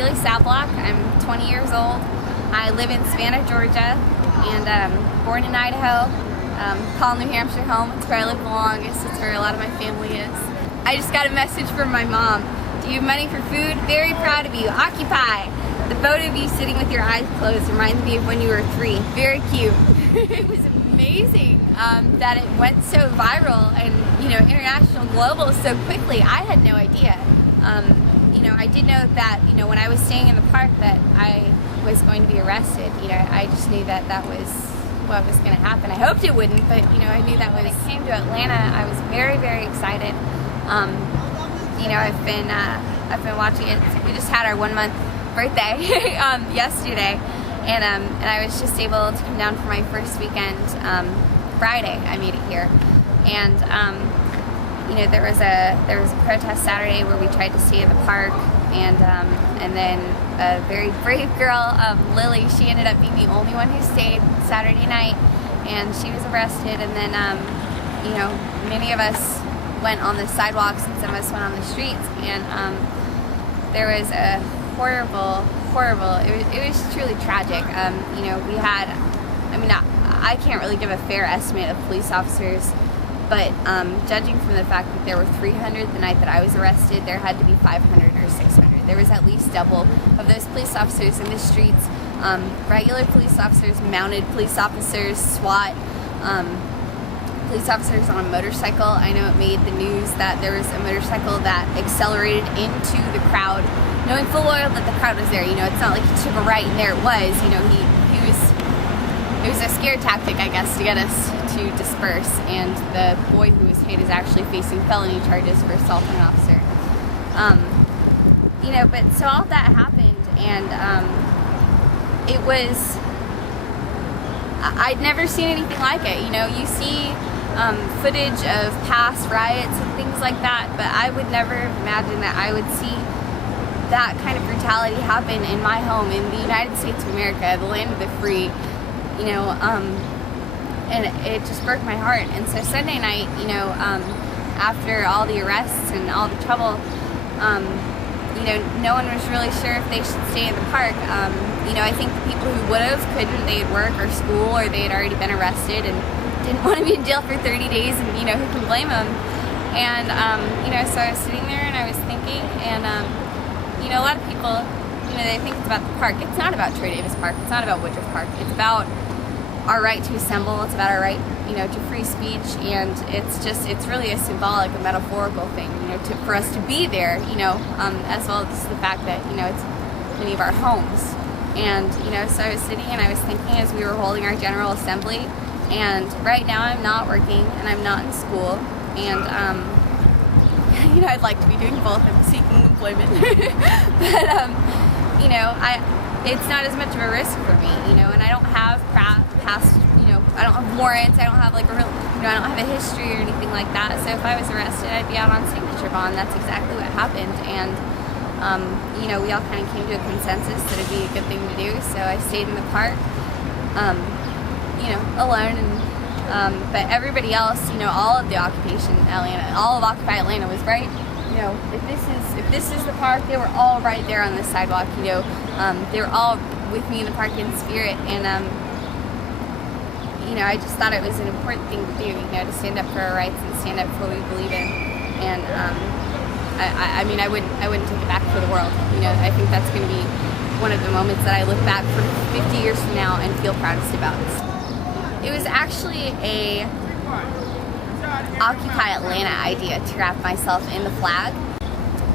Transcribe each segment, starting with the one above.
Sablock. I'm 20 years old. I live in Savannah, Georgia, and born in Idaho. Call New Hampshire home. It's where I live the longest. It's where a lot of my family is. I just got a message from my mom. Do you have money for food? Very proud of you. Occupy. The photo of you sitting with your eyes closed reminds me of when you were 3. Very cute. It was amazing that it went so viral and international, global so quickly. I had no idea. I did know that when I was staying in the park that I was going to be arrested. I just knew that that was what was going to happen. I hoped it wouldn't, but I knew that when it came to Atlanta, I was very, very excited. I've been watching it. We just had our 1-month birthday yesterday, and I was just able to come down for my first weekend Friday. I made it here, and there was a protest Saturday where we tried to stay in the park, and then a very brave girl, Lily, she ended up being the only one who stayed Saturday night, and she was arrested. And then many of us went on the sidewalks and some of us went on the streets, and there was a horrible, it was truly tragic. We had, I can't really give a fair estimate of police officers, but judging from the fact that there were 300 the night that I was arrested, there had to be 500 or 600. There was at least double of those police officers in the streets. Regular police officers, mounted police officers, SWAT, police officers on a motorcycle. I know it made the news that there was a motorcycle that accelerated into the crowd, knowing full well that the crowd was there. It's not like he took a right and there it was. It was a scare tactic, I guess, to get us to disperse. And the boy who was hit is actually facing felony charges for assaulting an officer. But so all of that happened, and it was, I'd never seen anything like it. You see footage of past riots and things like that, but I would never have imagined that I would see that kind of brutality happen in my home, in the United States of America, the land of the free, and it just broke my heart. And so Sunday night, after all the arrests and all the trouble, no one was really sure if they should stay in the park. I think the people who would have couldn't. They had work or school, or they had already been arrested and didn't want to be in jail for 30 days, and who can blame them? And so I was sitting there and I was thinking, and a lot of people, they think it's about the park. It's not about Troy Davis Park. It's not about Woodruff Park. It's about our right to assemble. It's about our right, to free speech, and it's really a symbolic, a metaphorical thing, for us to be there, as well as the fact that, it's many of our homes. And, so I was sitting and I was thinking as we were holding our General Assembly, and right now I'm not working and I'm not in school, and, I'd like to be doing both. I'm seeking employment. But, it's not as much of a risk for me, and I don't have past, I don't have warrants, I don't have like a real, I don't have a history or anything like that. So if I was arrested, I'd be out on signature bond. That's exactly what happened. And, we all kind of came to a consensus that it'd be a good thing to do. So I stayed in the park, alone. And, but everybody else, all of the occupation Atlanta, all of Occupy Atlanta was right. If this is the park, they were all right there on the sidewalk. They were all with me in the park in spirit, and I just thought it was an important thing to do, to stand up for our rights and stand up for what we believe in. And I wouldn't take it back for the world. I think that's going to be one of the moments that I look back for 50 years from now and feel proudest about. It was actually a Occupy Atlanta idea to wrap myself in the flag.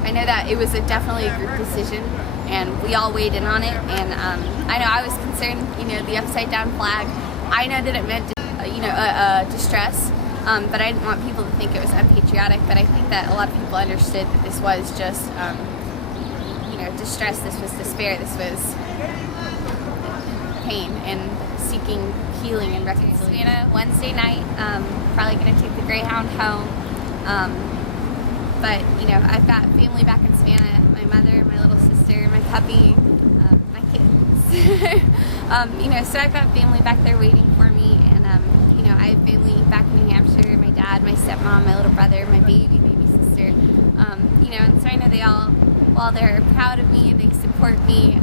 I know that it was definitely a group decision, and we all weighed in on it. And I know I was concerned, the upside down flag. I know that it meant, distress, but I didn't want people to think it was unpatriotic. But I think that a lot of people understood that this was just, distress. This was despair. This was pain and seeking healing and reconciliation. Wednesday night, probably going to take the Greyhound home. But I've got family back in Savannah. My mother, my little sister, my puppy, my kids. So I've got family back there waiting for me, and I have family back in New Hampshire. My dad, my stepmom, my little brother, my baby sister. And so I know they all, while they're proud of me and they support support me.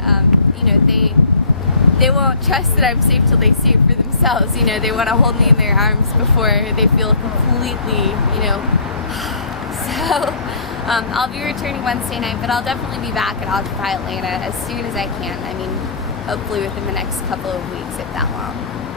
You know, they won't trust that I'm safe till they see it for themselves. You know, they want to hold me in their arms before they feel completely, you know. So I'll be returning Wednesday night, but I'll definitely be back at Occupy Atlanta as soon as I can. I mean, hopefully within the next couple of weeks, if that long.